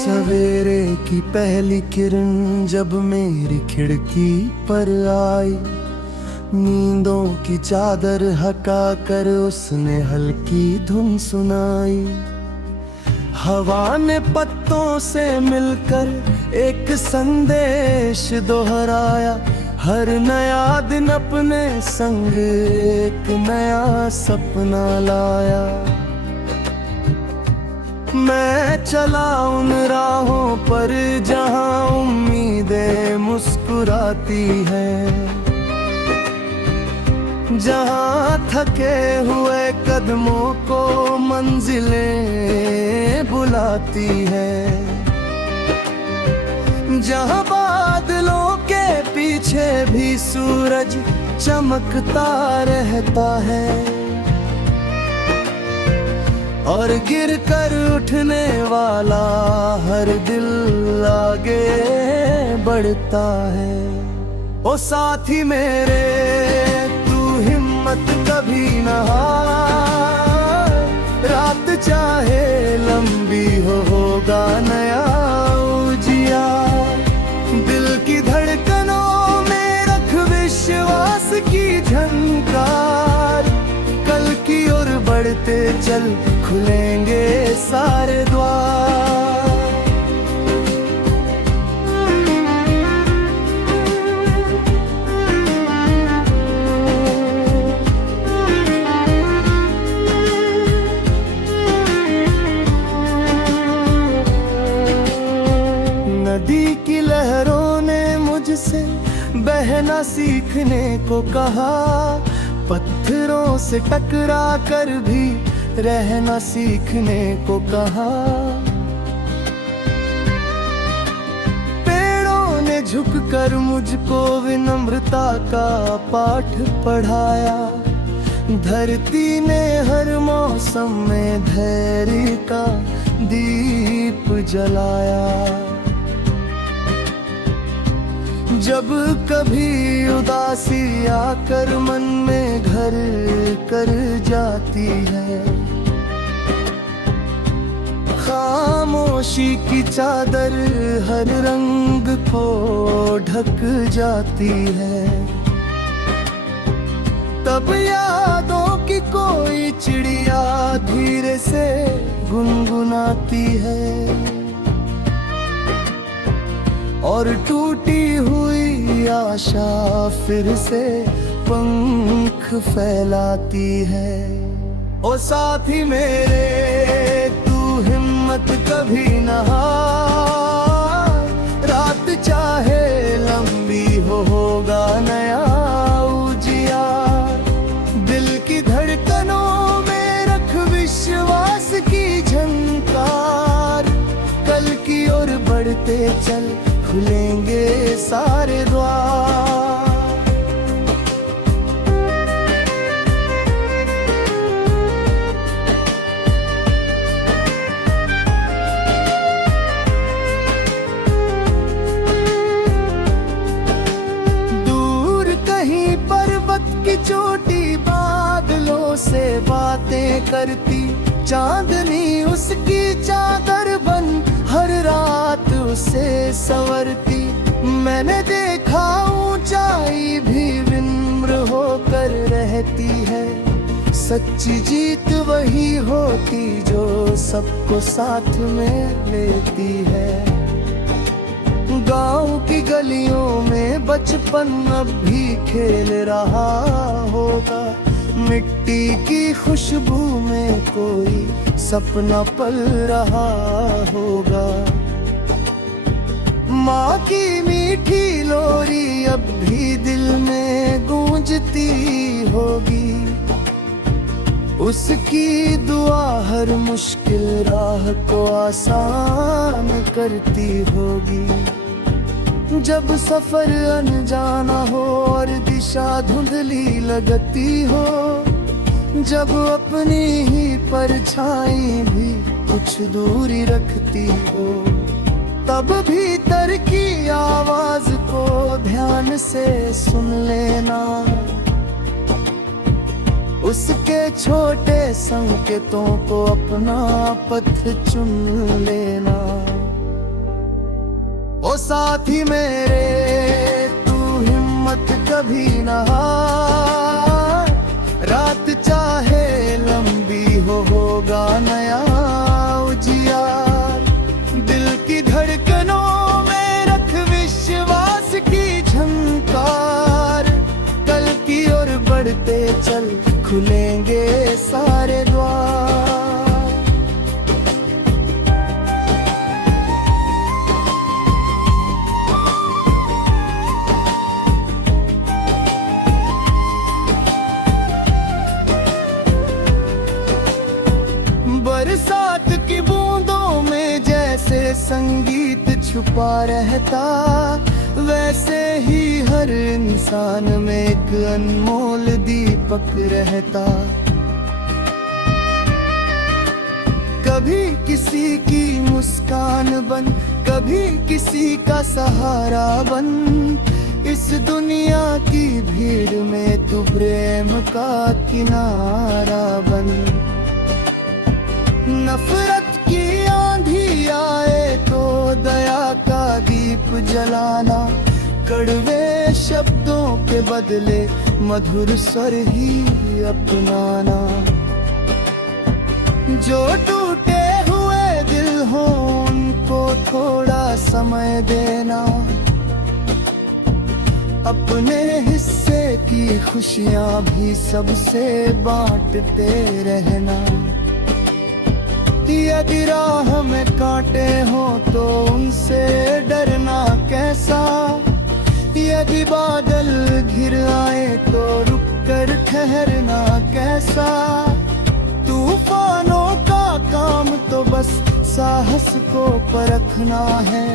सवेरे की पहली किरण जब मेरी खिड़की पर आई, नींदों की चादर हटा कर उसने हल्की धुन सुनाई। हवा ने पत्तों से मिलकर एक संदेश दोहराया, हर नया दिन अपने संग एक नया सपना लाया। मैं चला उन राहों पर जहां उम्मीदें मुस्कुराती हैं, जहां थके हुए कदमों को मंजिलें बुलाती हैं, जहां बादलों के पीछे भी सूरज चमकता रहता है और गिर कर उठने वाला हर दिल आगे बढ़ता है। ओ साथी मेरे, तू हिम्मत कभी न हार, रात चाहे लंबी होगा नया उजियार। दिल की धड़कनों में रख विश्वास की झनकार, कल की ओर बढ़ते चल खुलेंगे सारे द्वार। नदी की लहरों ने मुझसे बहना सीखने को कहा, पत्थरों से टकरा कर भी रहना सीखने को कहा। पेड़ों ने झुककर मुझको विनम्रता का पाठ पढ़ाया, धरती ने हर मौसम में धैर्य का दीप जलाया। जब कभी उदासी आकर मन में घर कर जाती है, खामोशी की चादर हर रंग को ढक जाती है, तब यादों की कोई चिड़िया धीरे से गुनगुनाती है और टूटी हुई आशा फिर से पंख फैलाती है। ओ साथी मेरे, तू हिम्मत कभी न हार, रात चाहे लंबी होगा नया उजियार। दिल की धड़कनों में रख विश्वास की झनकार, कल की ओर बढ़ते चल खुलेंगे सारे द्वार। दूर कहीं पर्वत की चोटी बादलों से बातें करती, चांदनी उसकी चादर बन हर रात उसे संवरती। मैंने देखा ऊंचाई भी विनम्र होकर रहती है, सच्ची जीत वही होती जो सबको साथ में लेती है। गांव की गलियों में बचपन अब भी खेल रहा होगा, मिट्टी की खुशबू में कोई सपना पल रहा होगा। माँ की मीठी लोरी अब भी दिल में गूंजती होगी, उसकी दुआ हर मुश्किल राह को आसान करती होगी। जब सफर अनजाना हो और दिशा धुंधली लगती हो, जब अपनी ही परछाई भी कुछ दूरी रखती हो, तब भीतर की आवाज को ध्यान से सुन लेना, उसके छोटे संकेतों को अपना पथ चुन लेना। ओ साथी मेरे तू हिम्मत कभी न हार, रात चाहे लंबी होगा नया उजियार। दिल की धड़कनों में रख विश्वास की झंकार, कल की ओर बढ़ते चल खुलेंगे सारे द्वार। बरसात की बूंदों में जैसे संगीत छुपा रहता, वैसे ही हर इंसान में एक अनमोल दीपक रहता। कभी किसी की मुस्कान बन, कभी किसी का सहारा बन, इस दुनिया की भीड़ में तू प्रेम का किनारा बन। नफरत की आंधी आए तो दया का दीप जलाना, कड़वे शब्दों के बदले मधुर स्वर ही अपनाना। जो टूटे हुए दिल हो उनको थोड़ा समय देना, अपने हिस्से की खुशियां भी सबसे बांटते रहना। यदि राह में कांटे हो तो उनसे डरना कैसा, यदि बादल घिर आए तो रुक कर ठहरना कैसा। तूफानों का काम तो बस साहस को परखना है,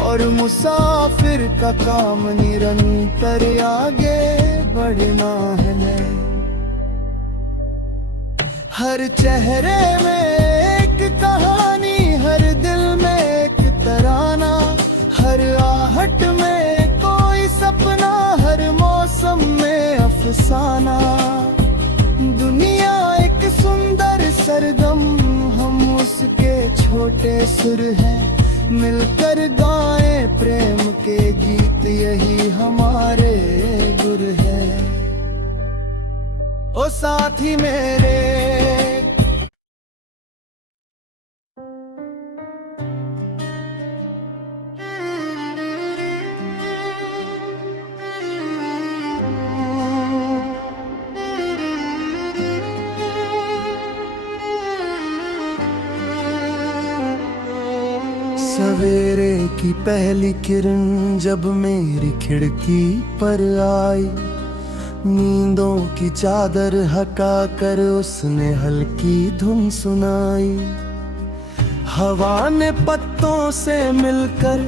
और मुसाफिर का काम निरंतर आगे बढ़ना है। हर चेहरे में एक कहानी, हर दिल में एक तराना, हर आहट में कोई सपना, हर मौसम में अफसाना। दुनिया एक सुंदर सरगम, हम उसके छोटे सुर हैं, मिलकर गाएं प्रेम के गीत, यही हमारे गुर है। ओ साथी मेरे सवेरे की पहली किरण जब मेरी खिड़की पर आई, नींदों की चादर हटा कर उसने हल्की धुन सुनाई। हवा ने पत्तों से मिलकर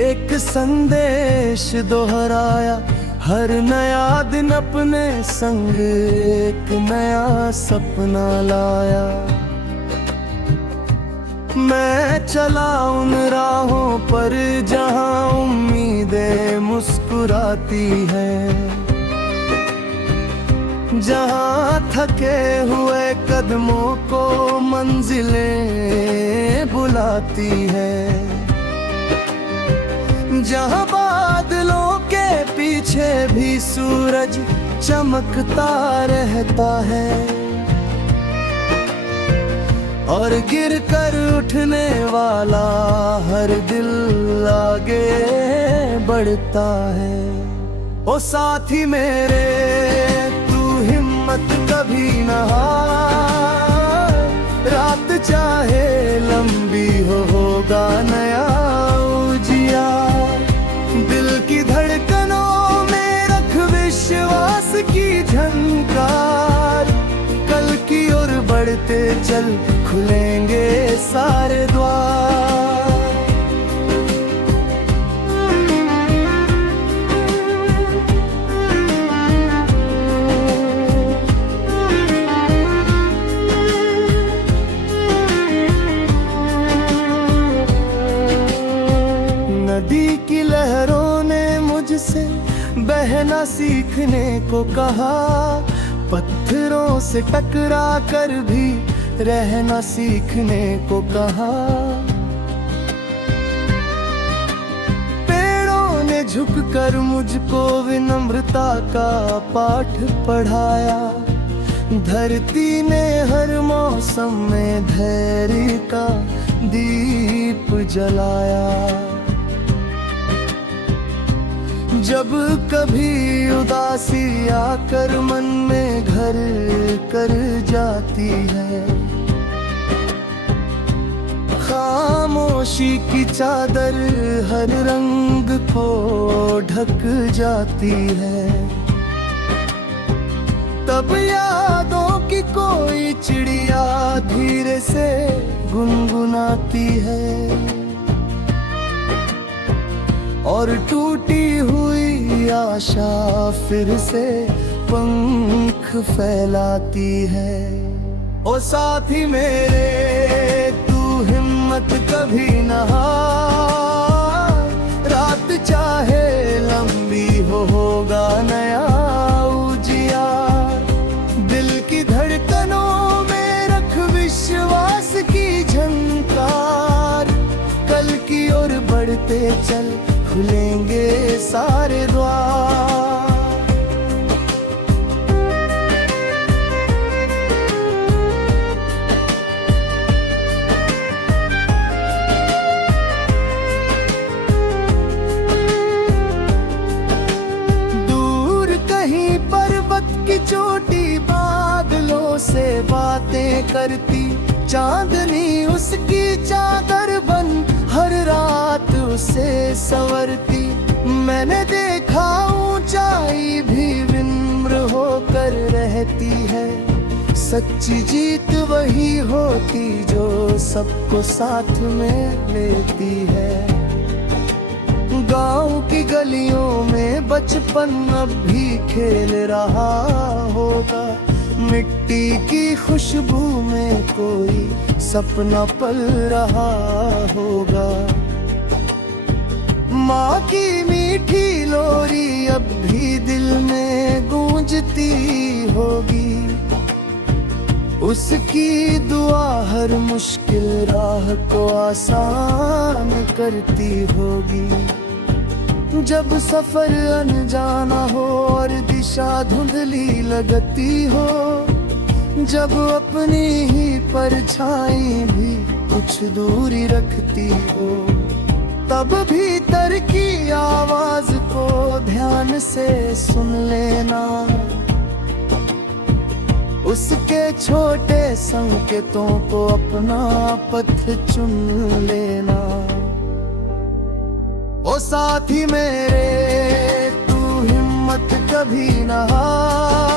एक संदेश दोहराया, हर नया दिन अपने संग एक नया सपना लाया। मैं चला उन राहों पर जहां उम्मीदें मुस्कुराती हैं, जहां थके हुए कदमों को मंजिलें बुलाती हैं, जहां बादलों के पीछे भी सूरज चमकता रहता है, और गिर कर उठने वाला हर दिल आगे बढ़ता है। ओ साथी मेरे हिम्मत कभी न हार, रात चाहे लंबी होगा नया उजियार। दिल की धड़कनों में रख विश्वास की झंकार, कल की ओर बढ़ते चल खुलेंगे सारे द्वार। नदी की लहरों ने मुझसे बहना सीखने को कहा, पत्थरों से टकरा कर भी रहना सीखने को कहा। झुककर मुझको विनम्रता का पाठ पढ़ाया। धरती ने हर मौसम में धैर्य का दीप जलाया। जब कभी उदासी आकर मन में घर कर जाती है, खामोशी की चादर हर रंग को ढक जाती है। तब यादों की कोई चिड़िया धीरे से गुनगुनाती है और टूटी हुई आशा फिर से पंख फैलाती है। ओ साथी मेरे हिम्मत कभी न हार, रात चाहे लंबी होगा नया उजियार। दिल की धड़कनों में रख विश्वास की झंकार, कल की ओर बढ़ते चल खुलेंगे सारे द्वार। की चोटी बादलों से बातें करती, चांदनी उसकी चादर बन हर रात उसे संवरती। मैंने देखा ऊंचाई भी विनम्र होकर रहती है, सच्ची जीत वही होती जो सबको साथ में लेती है। गांव की गलियों में बचपन अब भी खेल रहा होगा, मिट्टी की खुशबू में कोई सपना पल रहा होगा। माँ की मीठी लोरी अब भी दिल में गूंजती होगी, उसकी दुआ हर मुश्किल राह को आसान करती होगी। जब सफर अनजाना हो और दिशा धुंधली लगती हो, जब अपनी ही परछाई भी कुछ दूरी रखती हो, तब भीतर की आवाज को ध्यान से सुन लेना, उसके छोटे संकेतों को अपना पथ चुन लेना। ओ साथी मेरे तू हिम्मत कभी न हार,